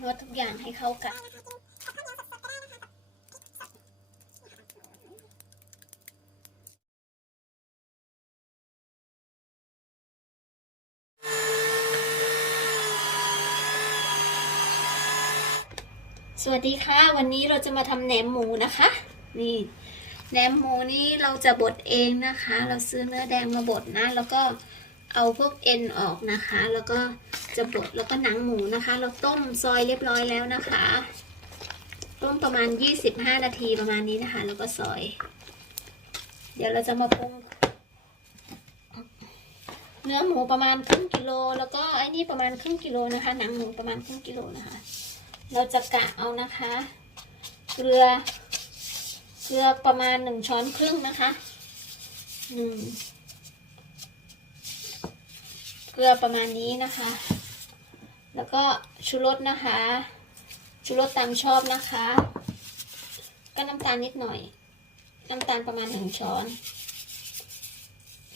นวดทุกอย่างให้เข้ากันสวัสดีค่ะ วันนี้เราจะมาทำแหนมหมูนะคะ นี่แหนมหมูนี่เราจะบดเองนะคะ เราซื้อเนื้อแดงมาบดนะ แล้วก็ เอาพวกเอ็นออกนะคะ แล้วก็จะบดแล้วก็หนังหมูนะคะ เราต้มซอยเรียบร้อยแล้วนะคะ ต้มประมาณ 25 นาทีประมาณนี้นะคะ แล้วก็ซอย เดี๋ยวเราจะมาปรุงเนื้อหมูประมาณครึ่งกิโล แล้วก็ไอ้นี่ประมาณครึ่งกิโลนะคะ หนังหมูประมาณครึ่งกิโลนะคะ เราจะกะเอานะคะ เกลือ เกลือประมาณหนึ่งช้อนครึ่งนะคะหนึ่ง เกลือประมาณนี้นะคะ แล้วก็ชูรสนะคะ ชูรสตามชอบนะคะ ก็น้ำตาลนิดหน่อย น้ำตาลประมาณหนึ่งช้อน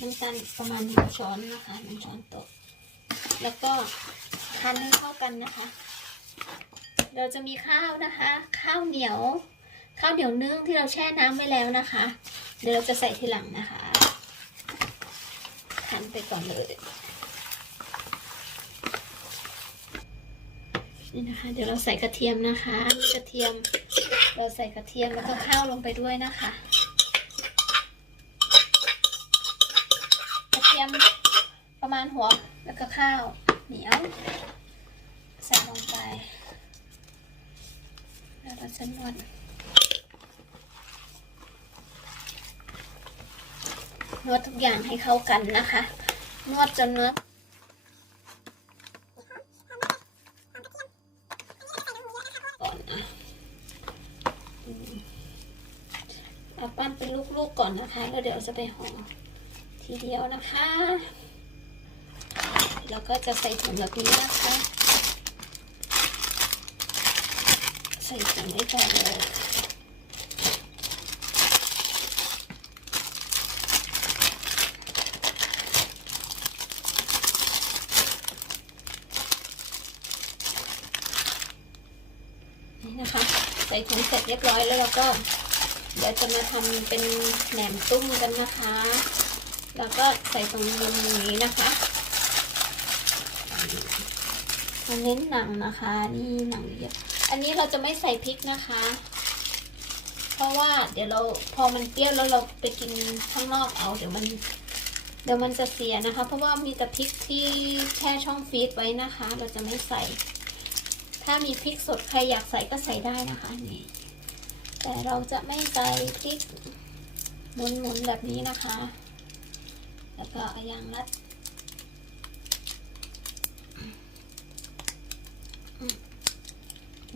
น้ำตาลประมาณหนึ่งช้อนนะคะหนึ่งช้อนโต๊ะแล้วก็คั้นให้เข้ากันนะคะ เราจะมีข้าวนะคะ ข้าวเหนียวข้าวเหนียวนึ่งที่เราแช่น้ำไว้แล้วนะคะ เดี๋ยวเราจะใส่ทีหลังนะคะหั่นไปก่อนเลย นี่นะคะ เดี๋ยวเราใส่กระเทียมนะคะนี่กระเทียม เราใส่กระเทียมแล้วก็ข้าวลงไปด้วยนะคะ กระเทียมประมาณหัวแล้วก็ข้าวเหนียวใส่ลงไป แล้วเราจะนวดนวดทุกอย่างให้เข้ากันนะคะ นวดจนเนื้อก่อนนะอืม เอาปั้นเป็นลูกๆก่อนนะคะ แล้วเดี๋ยวจะไปห่อทีเดียวนะคะ แล้วก็จะใส่ถุงแบบนี้นะคะ ใส่ถุงไว้ก่อนเลยนี่นะคะ ใส่ถุงเสร็จเรียบร้อยแล้วเราก็ เดี๋ยวจะมาทำเป็นแหนมตุ้มกันนะคะ แล้วก็ใส่ตรงมุมนี้นะคะอันเน้นหนังนะคะ นี่หนังเยอะอันนี้เราจะไม่ใส่พริกนะคะ เพราะว่าเดี๋ยวเราพอมันเปรี้ยวแล้วเราไปกินข้างนอกเอาเดี๋ยวมันเดี๋ยวมันจะเสียนะคะ เพราะว่ามีแต่พริกที่แช่ช่องฟรีซไว้นะคะ เราจะไม่ใส่ ถ้ามีพริกสดใครอยากใส่ก็ใส่ได้นะคะนี่ แต่เราจะไม่ใส่พริกหมุนๆแบบนี้นะคะ แล้วก็อยางรัด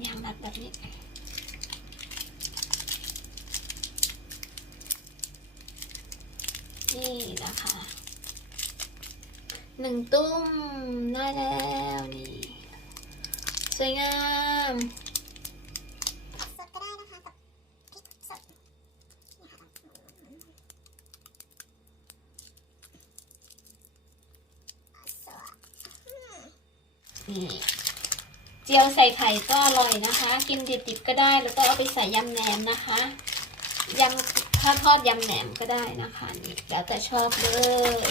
ยางรัดแบบนี้นี่นะคะหนึ่งตุ้มได้แล้วนี่ สวยงาม สดก็ได้นะคะกับพริกสดนี่ค่ะสด นี่เจียวใส่ไข่ก็อร่อยนะคะ กินดิบๆก็ได้แล้วก็เอาไปใส่ยำแหนมนะคะยำถ้าทอดยำแหนมก็ได้นะคะนี่แล้วแต่ชอบเลย